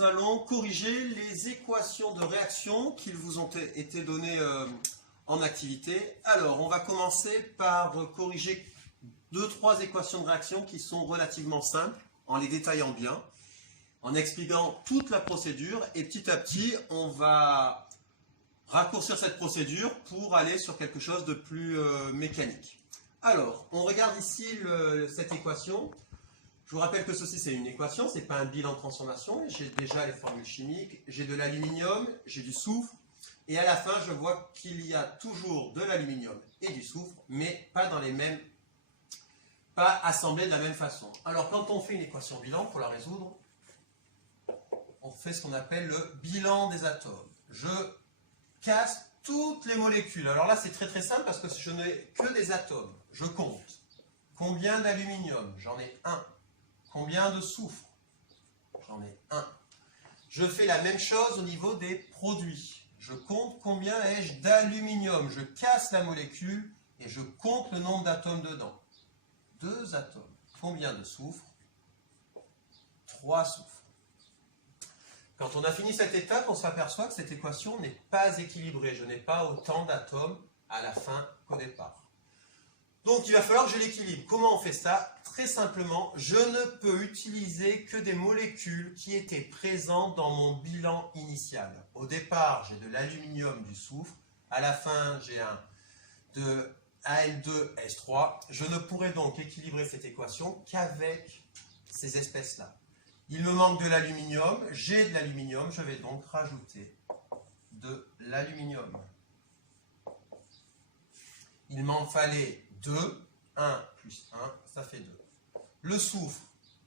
nous allons corriger les équations de réaction qui vous ont été données en activité. Alors, on va commencer par corriger 2-3 équations de réaction qui sont relativement simples, en les détaillant bien, en expliquant toute la procédure, et petit à petit, on va raccourcir cette procédure pour aller sur quelque chose de plus mécanique. Alors, on regarde ici cette équation. Je vous rappelle que ceci, c'est une équation, ce n'est pas un bilan de transformation. J'ai déjà les formules chimiques, j'ai de l'aluminium, j'ai du soufre, et à la fin, je vois qu'il y a toujours de l'aluminium et du soufre, mais pas assemblés de la même façon. Alors, quand on fait une équation bilan, pour la résoudre, on fait ce qu'on appelle le bilan des atomes. Je casse toutes les molécules. Alors là, c'est très très simple parce que je n'ai que des atomes. Je compte. Combien d'aluminium? J'en ai un. Combien de soufre? J'en ai un. Je fais la même chose au niveau des produits. Je compte combien ai-je d'aluminium. Je casse la molécule et je compte le nombre d'atomes dedans. 2 atomes. Combien de soufre? 3 soufres. Quand on a fini cette étape, on s'aperçoit que cette équation n'est pas équilibrée. Je n'ai pas autant d'atomes à la fin qu'au départ. Donc il va falloir que je l'équilibre. Comment on fait ça? Très simplement, je ne peux utiliser que des molécules qui étaient présentes dans mon bilan initial. Au départ, j'ai de l'aluminium, du soufre. À la fin, j'ai de Al2S3. Je ne pourrai donc équilibrer cette équation qu'avec ces espèces-là. Il me manque de l'aluminium, j'ai de l'aluminium, je vais donc rajouter de l'aluminium. Il m'en fallait 2, 1 plus 1, ça fait 2. Le soufre,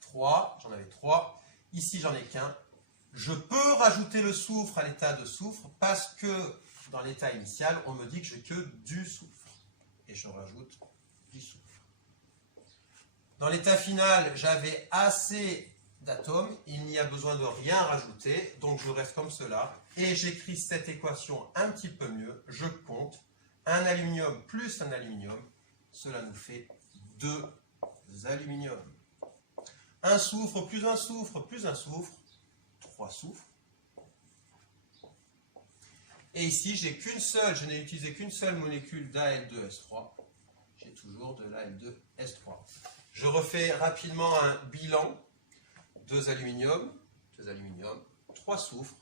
3, j'en avais 3, ici j'en ai qu'un. Je peux rajouter le soufre à l'état de soufre parce que dans l'état initial, on me dit que j'ai que du soufre. Et je rajoute du soufre. Dans l'état final, j'avais assez d'atomes, il n'y a besoin de rien rajouter, donc je reste comme cela, et j'écris cette équation un petit peu mieux, je compte, un aluminium plus un aluminium, cela nous fait 2 aluminiums. Un soufre plus un soufre plus un soufre, 3 soufres. Et ici, je n'ai utilisé qu'une seule molécule d'Al2S3, j'ai toujours de l'Al2S3. Je refais rapidement un bilan. 2 aluminium, 3 soufres,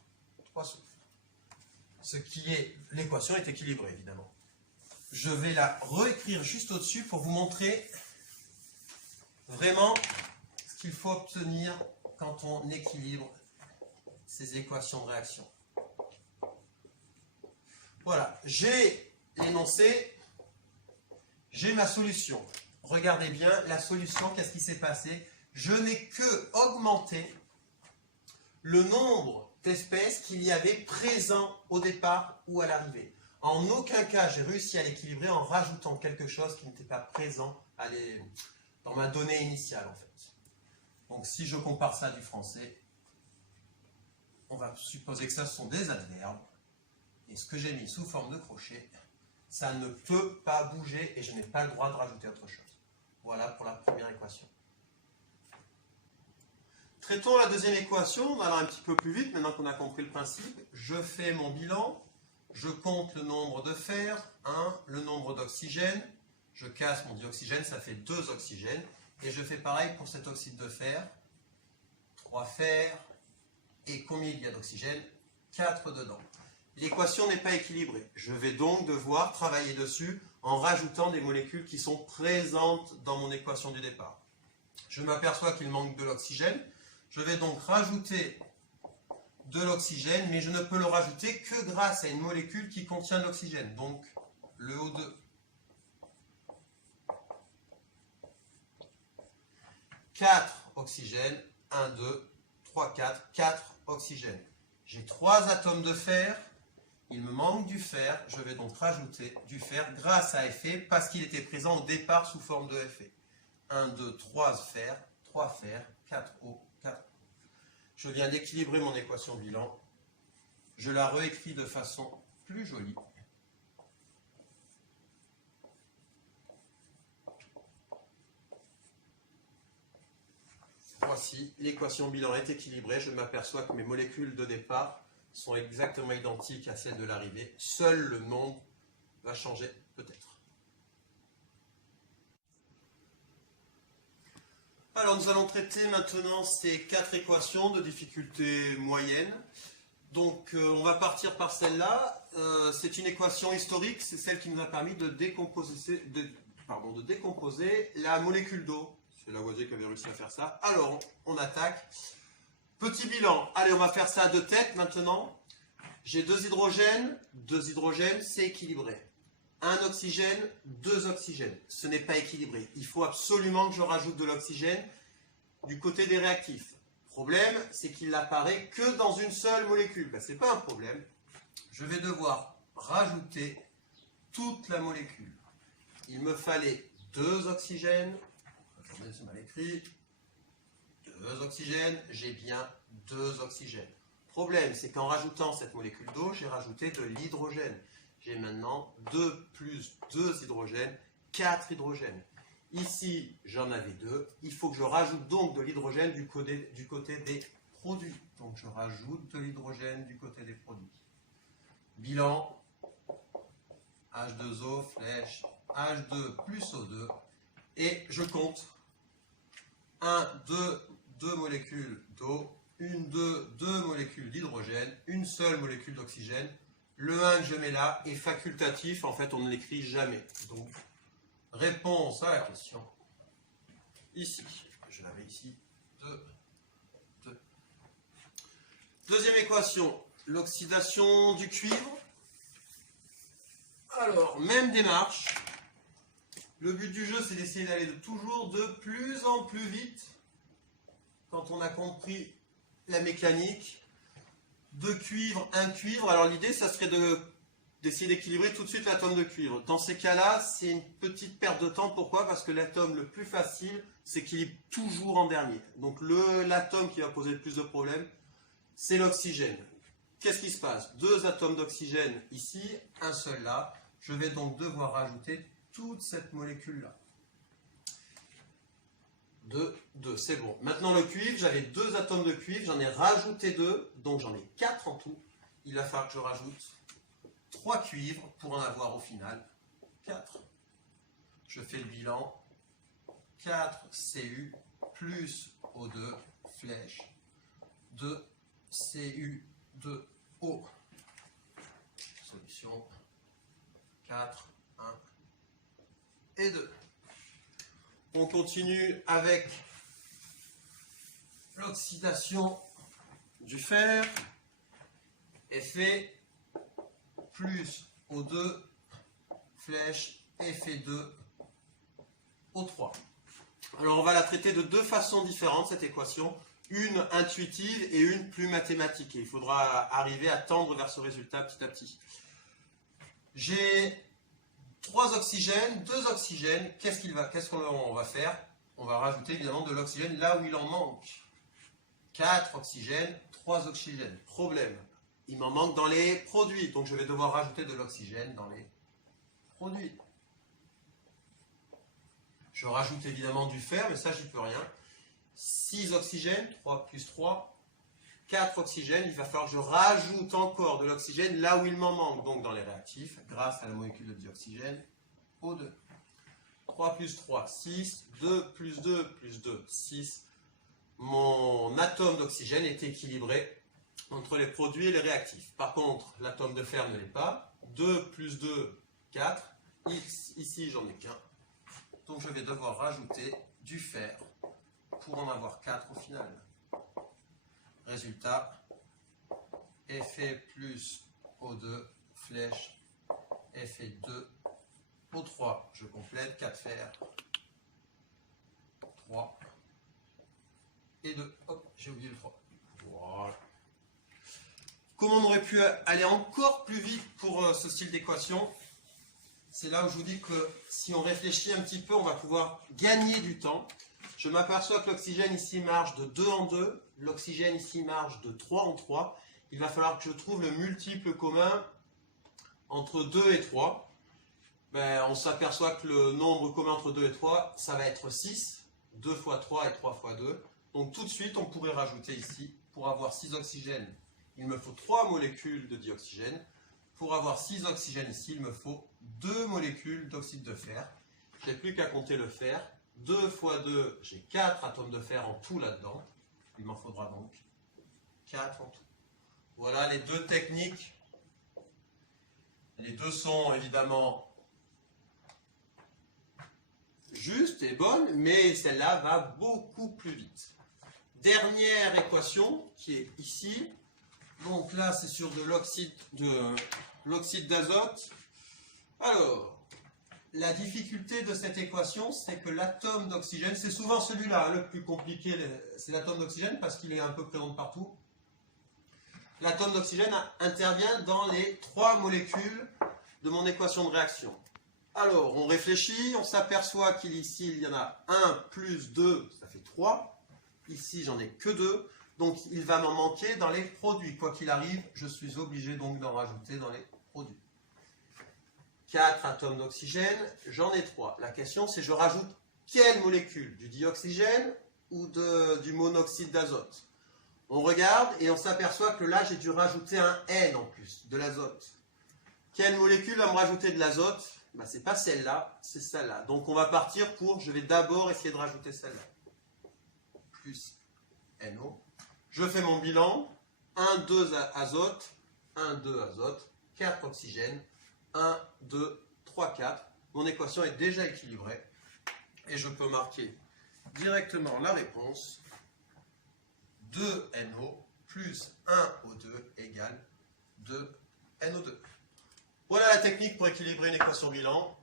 3 soufres. Ce qui est, l'équation est équilibrée évidemment. Je vais la réécrire juste au-dessus pour vous montrer vraiment ce qu'il faut obtenir quand on équilibre ces équations de réaction. Voilà, j'ai l'énoncé, j'ai ma solution. Regardez bien la solution, qu'est-ce qui s'est passé? Je n'ai que augmenté le nombre d'espèces qu'il y avait présents au départ ou à l'arrivée. En aucun cas, j'ai réussi à l'équilibrer en rajoutant quelque chose qui n'était pas présent dans ma donnée initiale, en fait. Donc, si je compare ça du français, on va supposer que ce sont des adverbes. Et ce que j'ai mis sous forme de crochet, ça ne peut pas bouger et je n'ai pas le droit de rajouter autre chose. Voilà pour la première équation. Traitons la deuxième équation, on allant un petit peu plus vite, maintenant qu'on a compris le principe. Je fais mon bilan, je compte le nombre de fer, 1, le nombre d'oxygène, je casse mon dioxygène, ça fait 2 oxygènes, et je fais pareil pour cet oxyde de fer, 3 fer, et combien il y a d'oxygène? 4 dedans. L'équation n'est pas équilibrée, je vais donc devoir travailler dessus en rajoutant des molécules qui sont présentes dans mon équation du départ. Je m'aperçois qu'il manque de l'oxygène. Je vais donc rajouter de l'oxygène, mais je ne peux le rajouter que grâce à une molécule qui contient de l'oxygène, donc le O2. 4 oxygènes, 1, 2, 3, 4, 4 oxygènes. J'ai 3 atomes de fer, il me manque du fer, je vais donc rajouter du fer grâce à Fe, parce qu'il était présent au départ sous forme de Fe. 1, 2, 3 fer, 3 fer, 4 O, 4. Je viens d'équilibrer mon équation bilan. Je la réécris de façon plus jolie. fois-ci, l'équation bilan est équilibrée. Je m'aperçois que mes molécules de départ sont exactement identiques à celles de l'arrivée. Seul le nombre va changer peut-être. Alors nous allons traiter maintenant ces 4 équations de difficulté moyenne. Donc on va partir par celle-là. C'est une équation historique, c'est celle qui nous a permis de décomposer la molécule d'eau. C'est Lavoisier qui avait réussi à faire ça. Alors on attaque. Petit bilan. Allez, on va faire ça à 2 têtes maintenant. J'ai 2 hydrogènes, c'est équilibré. 1 oxygène, 2 oxygènes. Ce n'est pas équilibré. Il faut absolument que je rajoute de l'oxygène du côté des réactifs. Le problème, c'est qu'il n'apparaît que dans une seule molécule. Ben, ce n'est pas un problème. Je vais devoir rajouter toute la molécule. Il me fallait 2 oxygènes. Attendez, c'est mal écrit. 2 oxygènes, j'ai bien 2 oxygènes. Le problème, c'est qu'en rajoutant cette molécule d'eau, j'ai rajouté de l'hydrogène. J'ai maintenant 2 plus 2 hydrogènes, 4 hydrogènes. Ici, j'en avais 2. Il faut que je rajoute donc de l'hydrogène du côté des produits. Donc, je rajoute de l'hydrogène du côté des produits. Bilan, H2O, flèche, H2 plus O2. Et je compte 1, 2 molécules d'eau, 2 molécules d'hydrogène, une seule molécule d'oxygène. Le 1 que je mets là est facultatif, en fait on ne l'écrit jamais. Donc, réponse à la question, ici, je l'avais ici, 2. Deuxième équation, l'oxydation du cuivre. Alors, même démarche. Le but du jeu, c'est d'essayer d'aller toujours de plus en plus vite quand on a compris la mécanique. 2 cuivres, 1 cuivre. Alors l'idée, ça serait d'essayer d'équilibrer tout de suite l'atome de cuivre. Dans ces cas-là, c'est une petite perte de temps. Pourquoi? Parce que l'atome le plus facile s'équilibre toujours en dernier. Donc l'atome qui va poser le plus de problèmes, c'est l'oxygène. Qu'est-ce qui se passe? 2 atomes d'oxygène ici, un seul là. Je vais donc devoir rajouter toute cette molécule-là. 2, c'est bon. Maintenant le cuivre, j'avais 2 atomes de cuivre, j'en ai rajouté 2, donc j'en ai 4 en tout. Il va falloir que je rajoute 3 cuivres pour en avoir au final 4. Je fais le bilan. 4 Cu plus O2, flèche, 2 Cu, 2 O. Solution 4, 1 et 2. On continue avec l'oxydation du fer. Fe plus O2, flèche, Fe2, O3. Alors on va la traiter de 2 façons différentes, cette équation. Une intuitive et une plus mathématique. Et il faudra arriver à tendre vers ce résultat petit à petit. J'ai 3 oxygènes, 2 oxygènes. Qu'est-ce qu'on va faire? On va rajouter évidemment de l'oxygène là où il en manque. 4 oxygènes, 3 oxygènes. Problème, il m'en manque dans les produits. Donc je vais devoir rajouter de l'oxygène dans les produits. Je rajoute évidemment du fer, mais ça j'y peux rien. 6 oxygènes, 3 plus 3. 4 oxygènes, il va falloir que je rajoute encore de l'oxygène là où il m'en manque, donc dans les réactifs, grâce à la molécule de dioxygène, O2. 3 plus 3, 6, 2 plus 2 plus 2, 6. Mon atome d'oxygène est équilibré entre les produits et les réactifs. Par contre, l'atome de fer ne l'est pas. 2 plus 2, 4. Ici, j'en ai qu'un. Donc je vais devoir rajouter du fer pour en avoir 4 au final. Résultat, Fe plus O2, flèche, Fe2, O3. Je complète, 4 fer, 3 et 2. Hop, j'ai oublié le 3. Voilà. Comment on aurait pu aller encore plus vite pour ce style d'équation? C'est là où je vous dis que si on réfléchit un petit peu, on va pouvoir gagner du temps. Je m'aperçois que l'oxygène ici marche de 2 en 2. L'oxygène ici marche de 3 en 3. Il va falloir que je trouve le multiple commun entre 2 et 3. On s'aperçoit que le nombre commun entre 2 et 3, ça va être 6. 2 fois 3 et 3 fois 2. Donc tout de suite, on pourrait rajouter ici, pour avoir 6 oxygènes, il me faut 3 molécules de dioxygène. Pour avoir 6 oxygènes ici, il me faut 2 molécules d'oxyde de fer. Je n'ai plus qu'à compter le fer. 2 fois 2, j'ai 4 atomes de fer en tout là-dedans. Il m'en faudra donc 4 en tout. Voilà les deux techniques. Les deux sont évidemment justes et bonnes, mais celle-là va beaucoup plus vite. Dernière équation qui est ici. Donc là, c'est sur de l'oxyde d'azote. Alors, la difficulté de cette équation, c'est que l'atome d'oxygène, c'est souvent celui-là, le plus compliqué, c'est l'atome d'oxygène parce qu'il est un peu présent partout. L'atome d'oxygène intervient dans les 3 molécules de mon équation de réaction. Alors, on réfléchit, on s'aperçoit qu'ici, il y en a 1 plus 2, ça fait 3. Ici, j'en ai que 2. Donc, il va m'en manquer dans les produits. Quoi qu'il arrive, je suis obligé donc d'en rajouter dans les produits. 4 atomes d'oxygène, j'en ai 3. La question, c'est je rajoute quelle molécule? Du dioxygène ou du monoxyde d'azote? On regarde et on s'aperçoit que là, j'ai dû rajouter un N en plus, de l'azote. Quelle molécule va me rajouter de l'azote? Ben, ce n'est pas celle-là, c'est celle-là. Donc, on va partir pour, je vais d'abord essayer de rajouter celle-là. Plus NO. Je fais mon bilan. 1, 2 azote, 1, 2 azote, 4 oxygène, 1, 2, 3, 4. Mon équation est déjà équilibrée. Et je peux marquer directement la réponse. 2NO plus 1O2 égale 2NO2. Voilà la technique pour équilibrer une équation bilan.